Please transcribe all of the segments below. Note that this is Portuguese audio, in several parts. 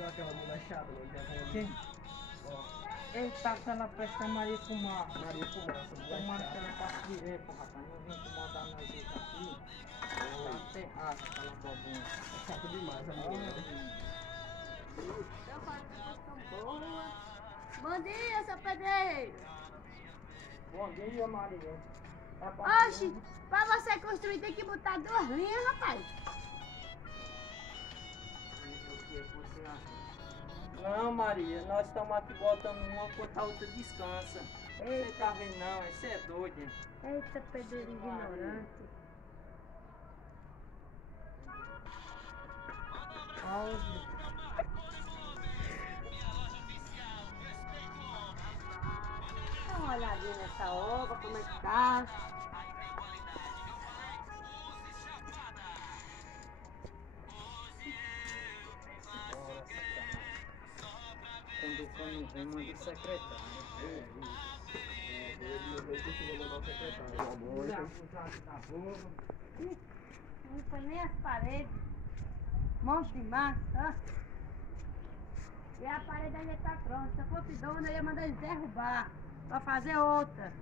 deu aquela molechada, não deu aquela... Quem? Ó, Ele tá na festa Maria Fumaça. Maria Fumaça, Tomara que molechada. ela passe direito, rapaz. Não vim incomodar nós hoje aqui. Tá aterrado aquela bobinha. É chato demais a mulher, né? Eu falo que vocês são boas. Bom dia, seu pedreiro. Bom dia, Maria. Tá Oxi, pra você construir tem que botar 2 linhas, rapaz. Não, Maria, nós estamos aqui botando uma enquanto a outra descansa. Você tá vendo não, isso é doido, hein? Eita, pedreiro ignorante. Olha. Dá uma olhadinha nessa obra, como é que tá. Quando vem, manda o secretário. Ele continua mandando o secretário. Amor, Da boca. Não foi nem as paredes. Monte de massa, ó. E a parede ainda tá pronta. Se eu fosse dona, eu ia mandar eles derrubar pra fazer outra.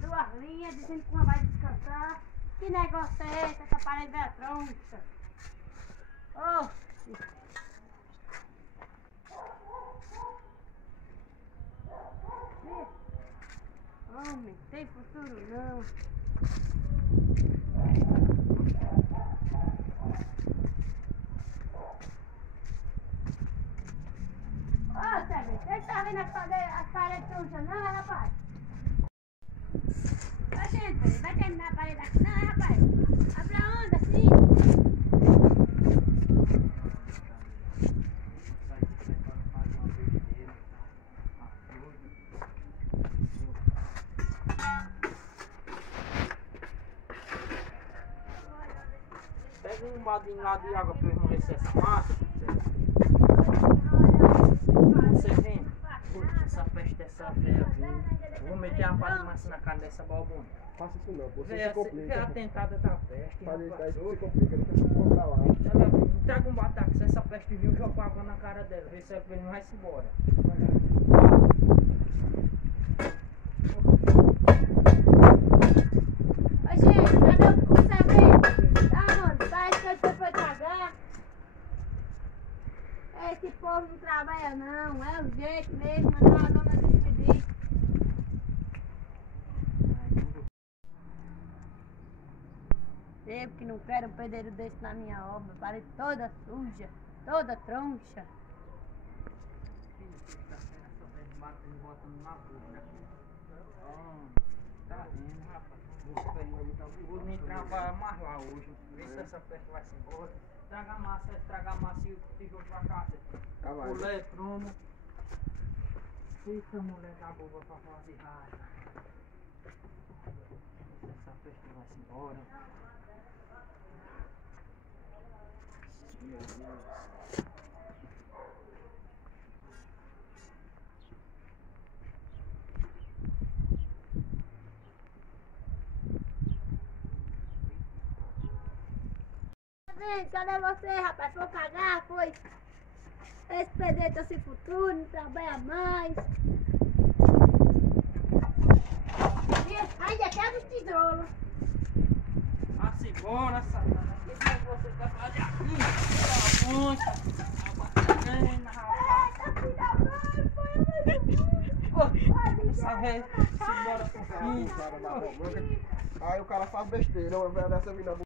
Duas linhas dizendo que uma vai descansar. Que negócio é esse? Essa parede é troncha. Oh, homem, tem futuro não. Ô, Sérgio, você tá vendo as paredes tronchas não, rapaz? Ô, gente, vai terminar a parede aqui não, rapaz? Vai pra onde assim? Pega um baldinho lá de água pra eu amolecer essa massa. Você vem? Essa peste dessa velha, viu? Vou meter uma pá de massa na cara dessa bobona. faça isso não, você Vê se a complica. tentada da peste. Fazer isso rapaz. daí se complica, deixa eu comprar lá. Ela traga um bataque, se essa peste vir, joga água na cara dela, vê se ela não vai se embora. Ô, gente, cadê o Sabrina? Tá onde? Parece que você foi tragar. Esse povo não trabalha não, é o jeito mesmo, mandar a dona despedir. Eu que não quero um pedreiro desse na minha obra, parede toda suja, toda troncha. Tá vendo, rapaz? Vou nem trabalhar mais lá hoje. Vê se essa peste vai se embora. Traga a massa e o tijolo pra casa. Tá, vai. Mulher, prumo. Eita, mulher da boba pra fazer raiva. Vê se essa peste vai se embora. Meu Deus. Cadê você, rapaz? Foi pagar, foi? Esse pedreiro tá sem futuro, não trabalha mais. E ainda quer os tijolos. Vá-se embora, Satana. O que você quer fazer aqui? Pela onça. Eita, filha da mãe, foi Essa velha se embora pro fim. Aí o cara faz besteira, uma velha dessa vindo